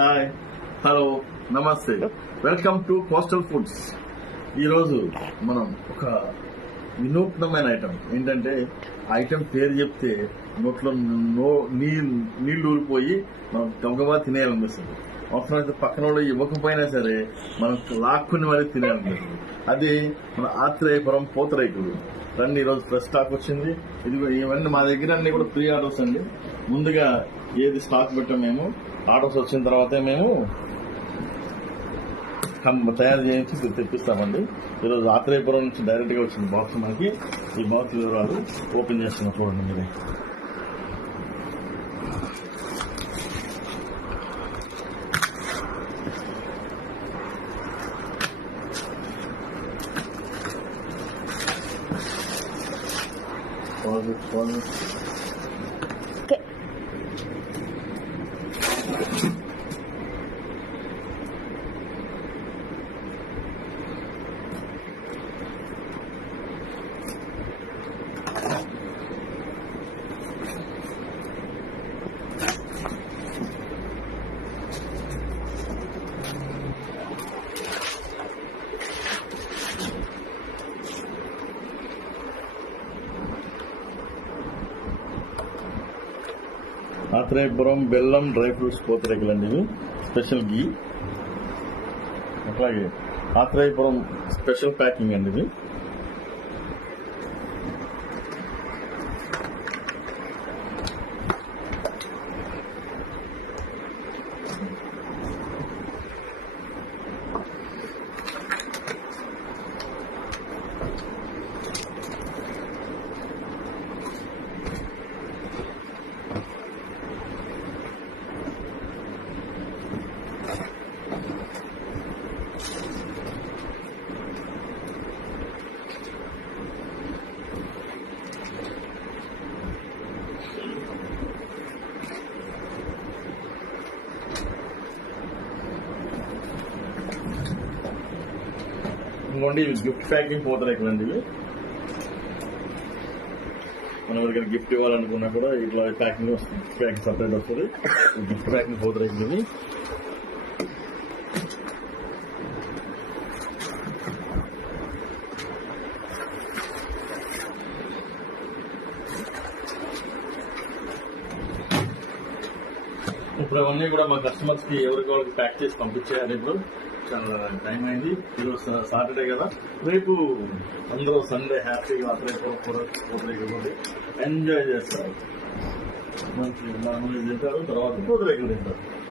Hi, hello, నమస్తే, welcome to coastal foods. ఈరోజు మనం ఒక వినూత్నమైన ఐటమ్ ఏంటంటే ఐటమ్ పేరు చెప్తే నోట్లో నీళ్లు ఊరిపోయి మనం గమగమా తినేయాలనిపిస్తుంది. అవసరమైతే పక్కన వాళ్ళు ఇవ్వకపోయినా సరే మనం లాక్కుని మరీ తినేయాలనిపిస్తుంది. అది మన ఆత్రేయపురం పూతరేకులు. రండి, ఈరోజు ఫ్రెష్ స్టాక్ వచ్చింది. ఇవన్నీ మా దగ్గర అన్ని కూడా ప్రీ ఆర్డర్స్ అండి. ముందుగా ఏది స్టాక్ పెట్టాం మేము, ఆర్డర్స్ వచ్చిన తర్వాతే మేము తయారు చేయించి తెప్పిస్తామండి. ఈరోజు ఆత్రేయపురం నుంచి డైరెక్ట్ గా వచ్చింది బాక్స్. మనకి ఈ బాక్స్ వివరాలు ఓపెన్ చేస్తున్నాం, చూడండి మీరే. ఆత్రేయపురం బెల్లం డ్రై ఫ్రూట్స్ పూతరేకులు అండి. ఇవి స్పెషల్ గీ. అట్లాగే ఆత్రేయపురం స్పెషల్ ప్యాకింగ్ అండి. ఇది ఇంకోండి, ఇవి గిఫ్ట్ ప్యాకింగ్ పూతరేకులు అండి. ఇవి మనం ఎవరికైనా గిఫ్ట్ ఇవ్వాలనుకున్నా కూడా ఇట్లా ప్యాకింగ్ వస్తుంది. ప్యాకింగ్ సపరేట్ వస్తుంది. గిఫ్ట్ ప్యాకింగ్ పూతరేకులు ఇవి. ఇప్పుడు అవన్నీ కూడా మా కస్టమర్స్ కి ఎవరికి వాళ్ళకి ప్యాక్ చేసి పంపించేయాలి. ఇప్పుడు చాలా టైం అయింది. ఈరోజు సాటర్డే కదా, రేపు అందరూ సండే హ్యాపీగా పూతరేకులు ఎంజాయ్ చేస్తారు. మంచి నాన్ వెజ్ తింటారు, తర్వాత పూతరేకులు తింటారు.